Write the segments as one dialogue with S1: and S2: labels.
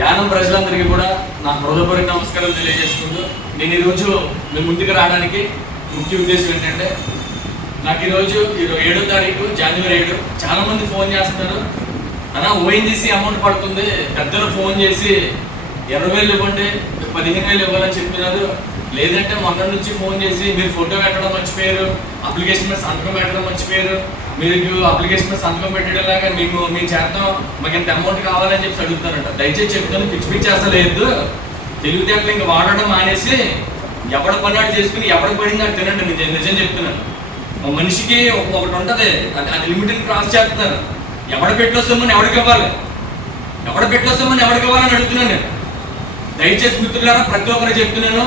S1: యానం ప్రజలందరికీ కూడా నా హృదయపూర్వక నమస్కారాలు తెలియజేసుకుంటూ నేను ఈరోజు మీ ముందుకు రావడానికి ముఖ్య ఉద్దేశం ఏంటంటే నాకు ఈరోజు ఈరో ఏడో తారీఖు జనవరి ఏడు. చాలామంది ఫోన్ చేస్తున్నారు. అన్న ఓఎన్జీసీ అమౌంట్ పడుతుంది. పెద్దలు ఫోన్ చేసి ఇరవై వేలు ఇవ్వండి పదిహేను వేలు ఇవ్వాలని చెప్పినారు. లేదంటే మొన్న నుంచి ఫోన్ చేసి మీరు ఫోటో పెట్టడం మర్చిపోయారు అప్లికేషన్ మీద సంతకం పెట్టడం మర్చిపోయారు. మీరు అప్లికేషన్ మీద సంతకం పెట్టేలాగా మేము మేము చేస్తాం మాకు ఇంత అమౌంట్ కావాలని చెప్పి అడుగుతారంట దయచేసి చెప్తాను పిచ్చి పిచ్చి అసలు లేదు. తెలివితేటలు ఇంకా వాడడం మానేసి ఎవడ పన్నాడు చేసుకుని ఎవడ పడింది అని తినండి నిజం నిజం చెప్తున్నాను. ఒక మనిషికి ఒకటి ఉంటుంది అది అది లిమిట్ క్రాస్ చేస్తున్నారు. ఎవడ పెట్టొస్తామని ఎవడికి ఇవ్వాలి? ఎవడ పెట్టొస్తామని ఎవడికి ఇవ్వాలని అడుగుతున్నాను నేను. దయచేసి మిత్రులారా ప్రతి ఒక్కరు చెప్తున్నాను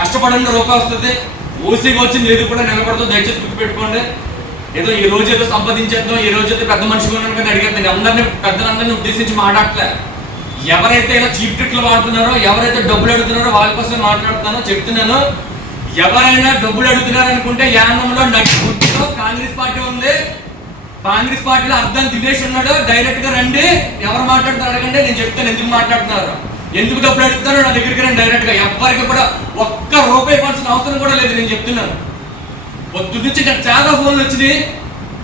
S1: కష్టపడండి రూపాయి వస్తుంది. ఓసీగా వచ్చింది ఏది కూడా నిలబడదు. దయచేసి గుర్తుపెట్టుకోండి ఏదో ఈ రోజు ఏదో సంపాదించేద్దాం ఈ రోజు అయితే పెద్ద మనిషి ఉన్నాను కానీ అడిగేద్దాం. అందరినీ పెద్దలందరినీ ఉద్దేశించి మాట్లాడలే ఎవరైతే ఇలా చీప్ ట్రిక్లు వాడుతున్నారో ఎవరైతే డబ్బులు అడుగుతున్నారో వాళ్ళ కోసం మాట్లాడుతున్నానో చెప్తున్నాను. ఎవరైనా డబ్బులు అడుగుతున్నారనుకుంటే యానంలో నడుచుకుంటూ కాంగ్రెస్ పార్టీ ఉంది. కాంగ్రెస్ పార్టీలో అర్థం తినేసి ఉన్నాడు. డైరెక్ట్గా రండి. ఎవరు మాట్లాడుతున్నారు అడగండి. నేను చెప్తాను ఎందుకు మాట్లాడుతున్నారు. ఎందుకు డబ్బులు అడుగుతారో నా దగ్గరికి రండి డైరెక్ట్గా ఎవరికి కూడా ఒక్క రూపాయి ఇవ్వాల్సిన అవసరం కూడా లేదు నేను చెప్తున్నాను. పొద్దు నుంచి నాకు చాలా ఫోన్లు వచ్చింది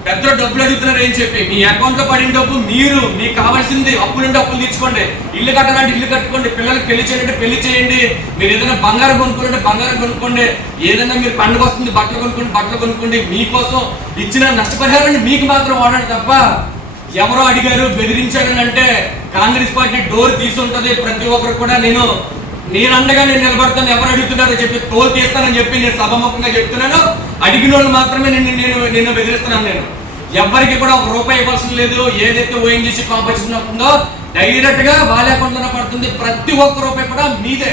S1: పెద్దలు డబ్బులు అడుగుతున్నారు ఏం చెప్పి? మీ అకౌంట్లో పడిన డబ్బు మీరు మీకు కావాల్సింది అప్పులుంటే అప్పులు తీర్చుకోండి. ఇల్లు కట్టాలంటే ఇల్లు కట్టుకోండి. పిల్లలకి పెళ్ళి చేయాలంటే పెళ్ళి చేయండి. మీరు ఏదైనా బంగారం కొనుక్కోవాలంటే బంగారం కొనుక్కోండి. ఏదైనా మీరు పండుగ వస్తుంది బట్టలు కొనుక్కోండి బట్టలు కొనుక్కోండి. మీకోసం ఇచ్చిన నష్టపరిహారాన్ని మీకు మాత్రం వాడండి తప్ప ఎవరో అడిగారు బెదిరించారని అంటే కాంగ్రెస్ పార్టీ డోర్ తీసుంటది ప్రతి ఒక్కరు కూడా నేను నేను అండగా నేను నిలబడతాను ఎవరు అడుగుతున్నారో చెప్పి తోలు తీస్తానని చెప్పి నేను సభముఖంగా చెప్తున్నాను. అడిగిన వాళ్ళు మాత్రమే నేను నేను నేను బెదిరిస్తున్నాను నేను. ఎవరికి కూడా ఒక రూపాయి ఇవ్వాల్సిన లేదు. ఏదైతే ఓఎన్జీసీ కాంపిటీషన్ అవుతుందో డైరెక్ట్గా వాళ్ళ అకౌంట్లోనే పడుతుంది. ప్రతి ఒక్క రూపాయి కూడా మీదే.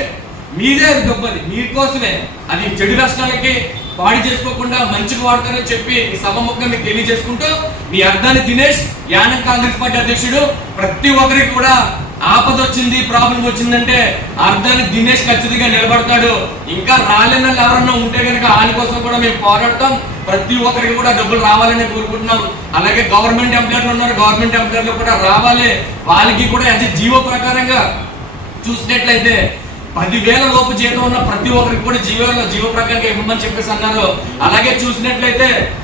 S1: మీదే అది మీకోసమే. అది చెడు రాష్ట్రాలకి పాడి చేసుకోకుండా మంచిగా వాడతారని చెప్పి ఈ సభముఖంగా మీకు తెలియజేసుకుంటూ మీ అర్థాన్ని దినేష్ యానం కాంగ్రెస్ పార్టీ అధ్యక్షుడు ప్రతి ఒక్కరికి కూడా ఆపద వచ్చింది ప్రాబ్లం వచ్చిందంటే అర్థాన్ని దినేష్ ఖచ్చితంగా నిలబడతాడు. ఇంకా రాలేని వాళ్ళు ఎవరన్నా ఉంటే కనుక ఆయన కోసం కూడా మేము పోరాడతాం. ప్రతి ఒక్కరికి కూడా డబ్బులు రావాలని కోరుకుంటున్నాం. అలాగే గవర్నమెంట్ ఎంప్లాయర్లు ఉన్నారు గవర్నమెంట్ ఎంప్లాయర్లు కూడా రావాలి. వాళ్ళకి కూడా యాజ్ జీవో ప్రకారంగా చూసినట్లయితే పదివేల లోపు జీతం ఉన్న ప్రతి ఒక్కరికి కూడా జీవో జీవ ప్రకారంగా ఇవ్వమని చెప్పేసి అన్నారు. అలాగే చూసినట్లయితే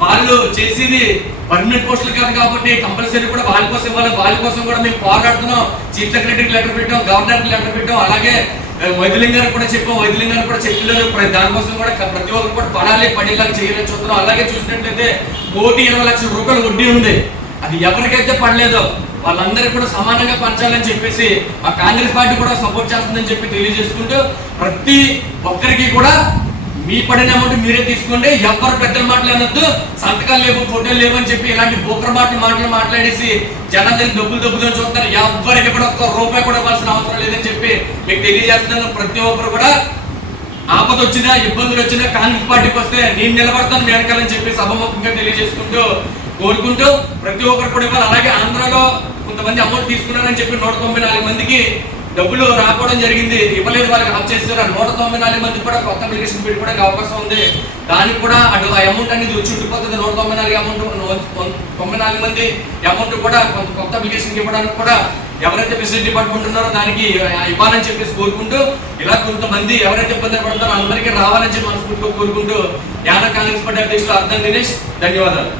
S1: వాళ్ళు చేసేది పర్మనెంట్ పోస్టులు కాదు కాబట్టి కంపల్సరీ కూడా వాళ్ళ కోసం ఇవ్వాలి. వాళ్ళ కోసం కూడా మేము పోరాడుతున్నాం. చీఫ్ సెక్రటరీకి లెటర్ పెట్టాం గవర్నర్కి లెటర్ పెట్టాం. అలాగే ఆ, వైద్యులింగ్ కూడా చెప్పాం. వైద్యులింగ్ గారు కూడా చెప్పలేదు దానికోసం కూడా ప్రతి ఒక్కరు కూడా పడాలి పడేలాగా చేయాలని చూస్తున్నాం అలాగే చూసినట్లయితే కోటి ఇరవై లక్షల రూపాయలు వడ్డీ ఉంది. అది ఎవరికైతే పడలేదో వాళ్ళందరికీ కూడా సమానంగా పంచాలని చెప్పేసి మా కాంగ్రెస్ పార్టీ కూడా సపోర్ట్ చేస్తుందని చెప్పి తెలియజేసుకుంటూ ప్రతి ఒక్కరికి కూడా మీ పడిన అమౌంట్ మీరే తీసుకోండి. ఎవరు పెద్దల మాటలు అనొద్దు సంతకాలు లేవు ఫోటోలు లేవు అని చెప్పి ఇలాంటి బోకర మాటలు మాటలు మాట్లాడేసి జనం దగ్గర డబ్బులు డబ్బులు చూస్తారు. ఎవరికి కూడా ఒక్క రూపాయి కూడా ఇవ్వాల్సిన అవసరం లేదని చెప్పి మీకు తెలియజేస్తున్నాను. ప్రతి ఒక్కరు కూడా ఆపద వచ్చినా ఇబ్బందులు వచ్చినా కాంగ్రెస్ పార్టీకి వస్తే నేను నిలబడతాను మీ వెనకాలని చెప్పి సభముఖంగా తెలియజేసుకుంటూ కోరుకుంటూ ప్రతి ఒక్కరు కూడా ఇవ్వాలి. అలాగే ఆంధ్రాలో కొంతమంది అమౌంట్ తీసుకున్నారని చెప్పి నూట తొంభై నాలుగు మందికి డబ్బులు రాకపోవడం జరిగింది. ఇవ్వలేదు వాళ్ళకి ఆఫ్ చేస్తారు నూట తొంభై నాలుగు మంది కూడా కొత్త అప్లికేషన్ పెట్టుకోవడానికి అవకాశం ఉంది. దానికి కూడా అటు ఆ అమౌంట్ అనేది వచ్చి ఉండిపోతుంది. నూట తొంభై నాలుగు అమౌంట్ తొంభై నాలుగు మంది అమౌంట్ కూడా కొంత కొత్త అప్లికేషన్ ఇవ్వడానికి కూడా ఎవరైతే ఫెసిలిటీ డిపార్ట్మెంట్ ఉన్నారో దానికి ఇవ్వాలని చెప్పేసి కోరుకుంటూ ఇలా కొంతమంది ఎవరైతే ఇబ్బంది పడుతున్నారో అందరికీ రావాలని చెప్పి మనస్ఫూర్తిగా కోరుకుంటూ యాన కాంగ్రెస్ పార్టీ అధ్యక్షులు అర్థం దినేష్ ధన్యవాదాలు.